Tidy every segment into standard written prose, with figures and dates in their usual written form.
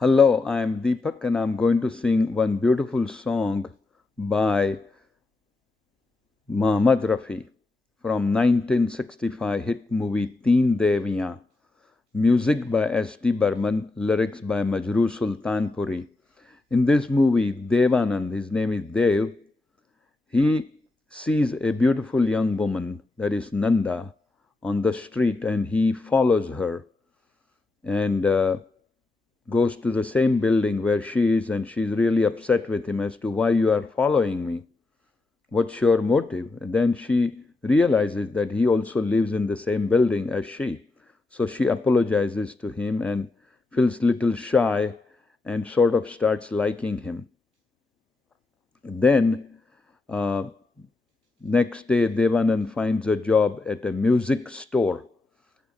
Hello, I am Deepak and I'm going to sing one beautiful song by Mohammed Rafi from 1965 hit movie Teen Devian. Music by S D Burman, lyrics by Majrooh Sultanpuri. In this movie, Dev Anand, his name is Dev, he sees a beautiful young woman, that is Nanda, on the street and he follows her and goes to the same building where she is, and she's really upset with him as to why you are following me. What's your motive? And then she realizes that he also lives in the same building as she. So she apologizes to him and feels little shy and sort of starts liking him. Then, uh, next day, Devanand finds a job at a music store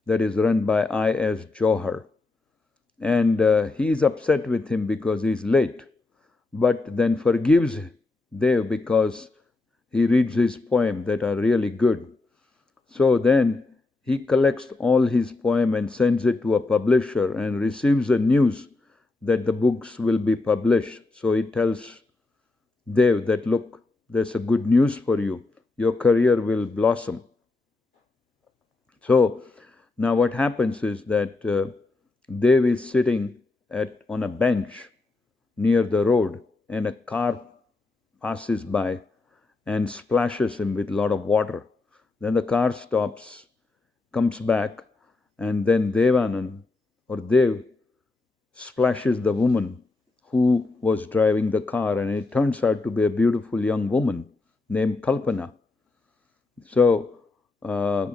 that is run by I.S. Johar. And he's upset with him because he's late, but then forgives Dev because he reads his poem that are really good. So then he collects all his poem and sends it to a publisher and receives a news that the books will be published. So he tells Dev that, look, there's a good news for you. Your career will blossom. So now what happens is that Dev is sitting on a bench near the road, and a car passes by and splashes him with a lot of water. Then the car stops, comes back, and then Devanand or Dev splashes the woman who was driving the car, and it turns out to be a beautiful young woman named Kalpana. So uh,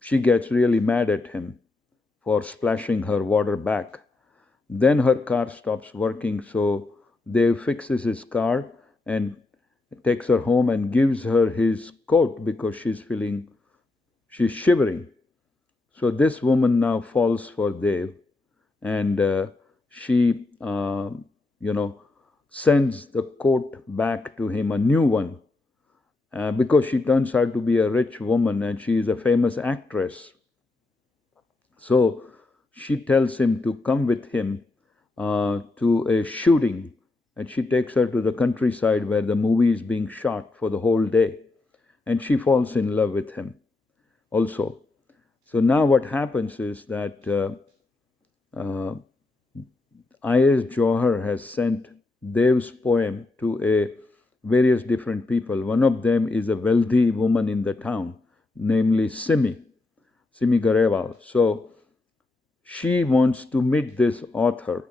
she gets really mad at him for splashing her water back. Then her car stops working, so Dev fixes his car and takes her home and gives her his coat because she's shivering. So this woman now falls for Dev, and she, you know, sends the coat back to him, a new one, because she turns out to be a rich woman and she is a famous actress. So she tells him to come with him to a shooting, and she takes her to the countryside where the movie is being shot for the whole day. And she falls in love with him also. So now what happens is that I.S. Johar has sent Dev's poem to various different people. One of them is a wealthy woman in the town, namely Simi Garewal. So she wants to meet this author.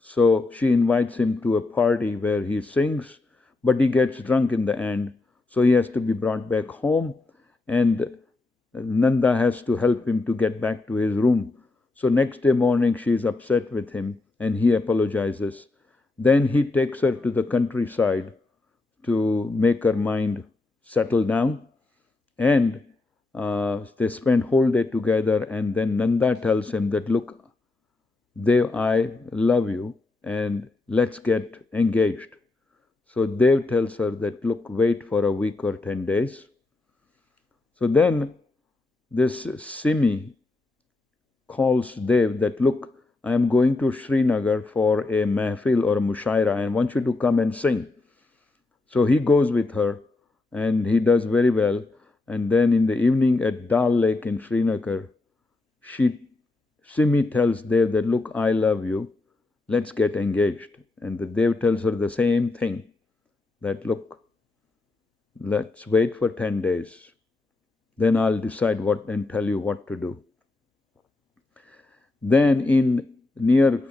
So she invites him to a party where he sings, but he gets drunk in the end. So he has to be brought back home, and Nanda has to help him to get back to his room. So next day morning, she is upset with him and he apologizes. Then he takes her to the countryside to make her mind settle down, and they spend whole day together. And then Nanda tells him that, look, Dev, I love you and let's get engaged. So Dev tells her that, look, wait for a week or 10 days. So then this Simi calls Dev that, look, I am going to Srinagar for a mahfil or a mushaira and want you to come and sing. So he goes with her and he does very well. And then in the evening at Dal Lake in Srinagar, Simi tells Dev that, look, I love you, let's get engaged. And the Dev tells her the same thing, that, look, let's wait for 10 days. Then I'll decide what and tell you what to do. Then in near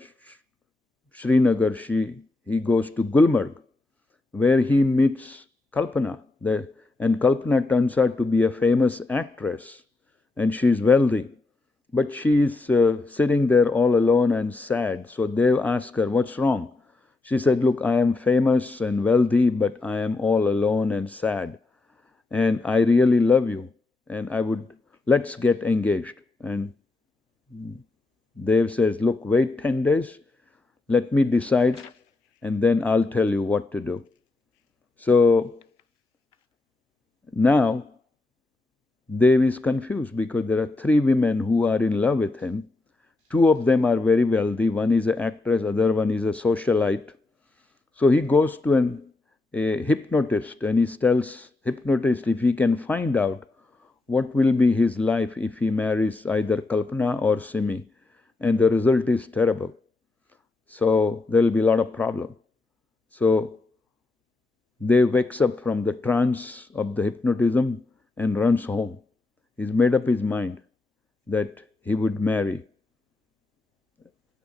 Srinagar, he goes to Gulmarg, where he meets Kalpana. And Kalpana turns out to be a famous actress, and she's wealthy. But she's sitting there all alone and sad. So Dev asks her, what's wrong? She said, look, I am famous and wealthy, but I am all alone and sad. And I really love you. And let's get engaged. And Dev says, look, wait 10 days. Let me decide, and then I'll tell you what to do. So now Dev is confused because there are three women who are in love with him. Two of them are very wealthy. One is an actress, other one is a socialite. So he goes to a hypnotist and he tells hypnotist if he can find out what will be his life if he marries either Kalpana or Simi, and the result is terrible. So there will be a lot of problem. So Dev wakes up from the trance of the hypnotism and runs home. He's made up his mind that he would marry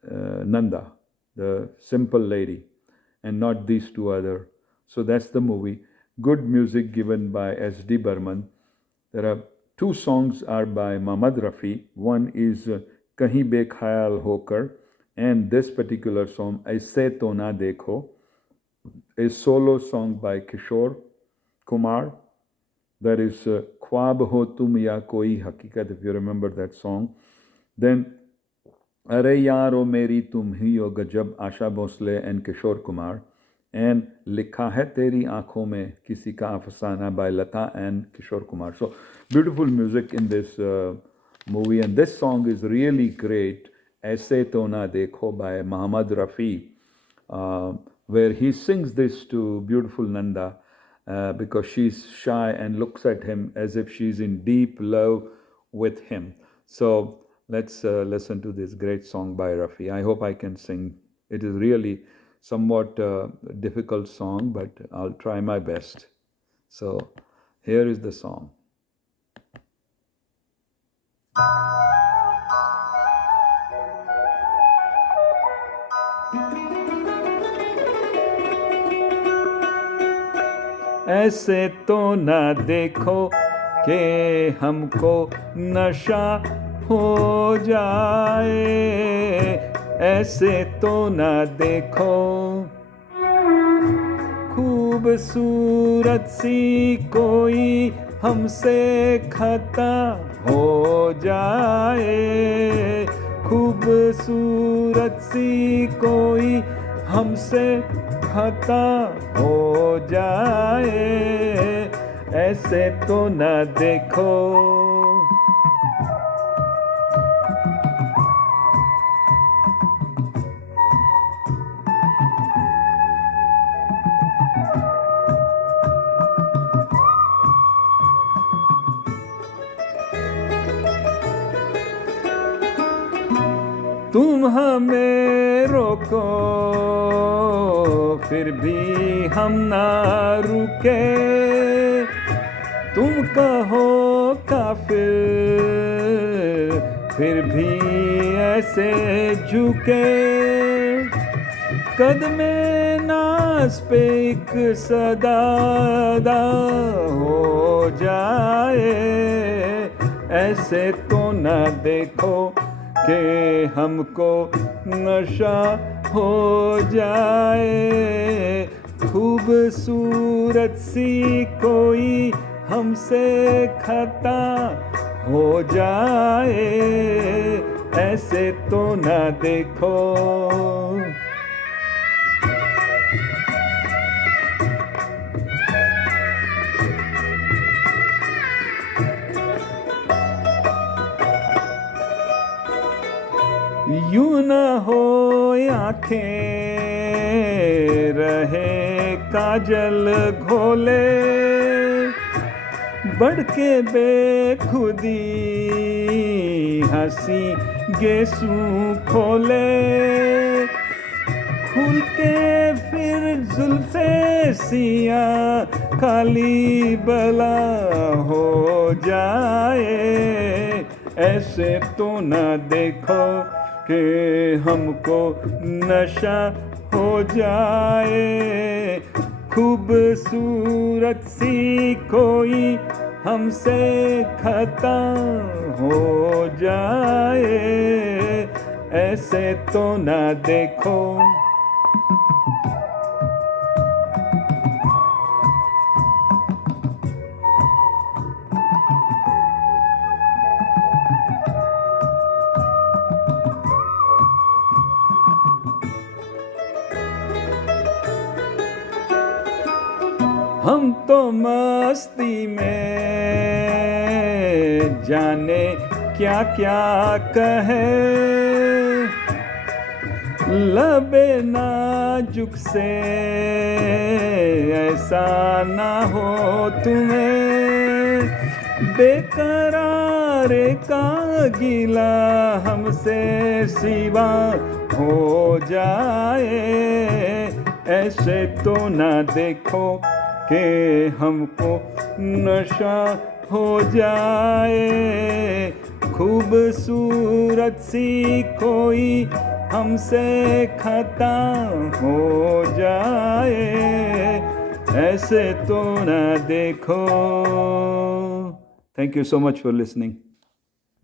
Nanda, the simple lady, and not these two other. So that's the movie. Good music given by S D Burman. There are two songs are by Mohammed Rafi. One is Kahin Bekhayal Hokar, and this particular song Aise To Na Dekho, a solo song by Kishore Kumar. That is Khwab Ho Tum Ya Koi Hakikat, if you remember that song. Then Are Yaar O Meri Tum Hi O Gajab, Asha Bhosle and Kishore Kumar. And Likha Hai Teri Aankhon Mein Kisi Ka Afsana by Lata and Kishore Kumar. So beautiful music in this movie, and this song is really great. Aise To Na Dekho by Mohammed Rafi, where he sings this to beautiful Nanda because she's shy and looks at him as if she's in deep love with him. So let's listen to this great song by Rafi. I hope I can sing. It is really somewhat difficult song, but I'll try my best. So here is the song. ऐसे तो ना देखो कि हमको नशा हो जाए, ऐसे तो ना देखो खूबसूरत सी कोई हमसे खता हो जाए, खूबसूरत सी कोई हमसे खता हो जाए, ऐसे तो न देखो। तुम हमें रोको फिर भी हम ना रुके, तुम कहो काफिर फिर भी ऐसे झुके, कदमे नाज पे एक सदादा हो जाए, ऐसे तो ना देखो कि हमको नशा हो जाए, खूबसूरत सी कोई हमसे खता हो जाए, ऐसे तो ना देखो। यूं न हो आँखें रहे काजल घोले, बढ़ के बेखुदी हंसी गेसू खोले, खुल के फिर जुल्फे सिया काली बला हो जाए, ऐसे तो न देखो कि हमको नशा हो जाए, खूबसूरत सी कोई हमसे खता हो जाए, ऐसे तो ना देखो। हम तो मस्ती में जाने क्या क्या कहे, लबे नाजुक से ऐसा ना हो तुम्हें, बेकरार का गिला हमसे सिवा हो जाए। ऐसे तो ना देखो कि हमको नशा हो जाए, खूबसूरत सी कोई हमसे खता हो जाए। ऐसे तो ना देखो। Thank you so much for listening.